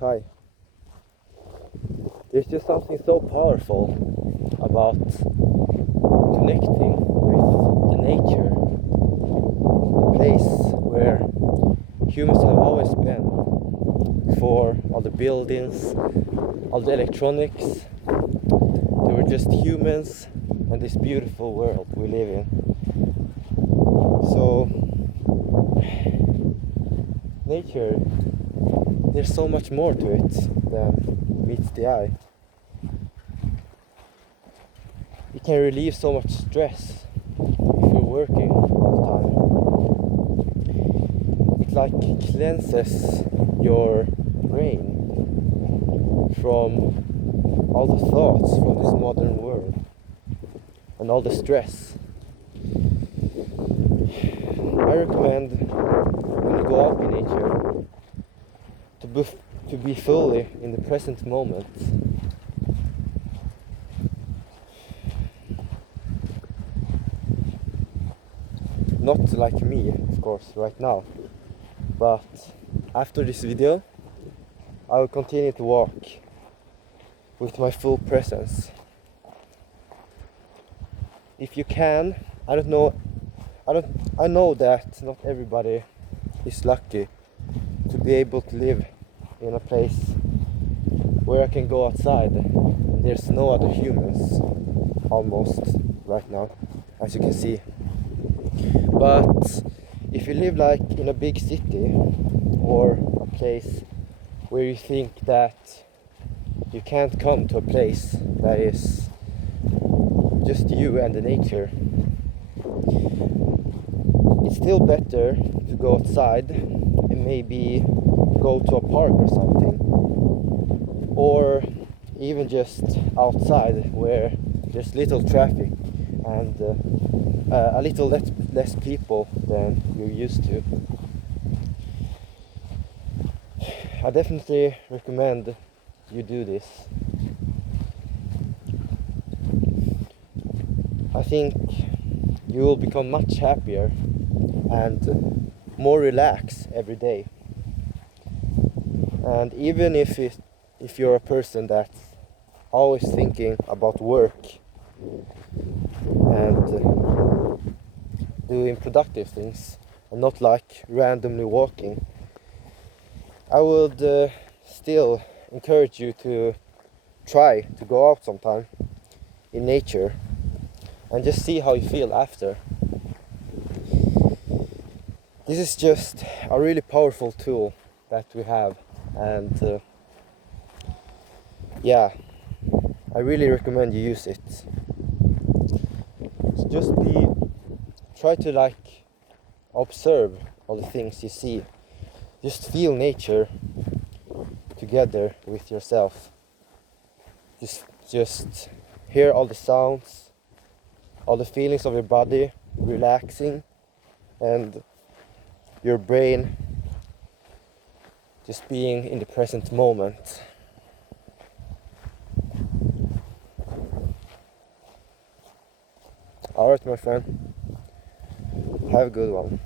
Hi. There's just something so powerful about connecting with the nature, the place where humans have always been. Before all the buildings, all the electronics, they were just humans and this beautiful world we live in. So, nature, there's so much more to it than meets the eye. It can relieve so much stress if you're working all the time. It like cleanses your brain from all the thoughts from this modern world and all the stress. I recommend when you go out in nature to be fully in the present moment. Not like me, of course, right now, but after this video I will continue to walk with my full presence. If you can, I know that not everybody is lucky to be able to live in a place where I can go outside and there's no other humans almost right now, as you can see. But if you live like in a big city or a place where you think that you can't come to a place that is just you and the nature, it's still better to go outside and maybe go to a park or something, or even just outside where there's little traffic and a little less people than you're used to. I definitely recommend you do this. I think you will become much happier and more relaxed every day. And even if you're a person that's always thinking about work and doing productive things and not like randomly walking, I would still encourage you to try to go out sometime in nature and just see how you feel after. This is just a really powerful tool that we have, and yeah, I really recommend you use it. So just try to like observe all the things you see. Just feel nature together with yourself. Just hear all the sounds, all the feelings of your body relaxing, and your brain just being in the present moment. Alright, my friend, have a good one.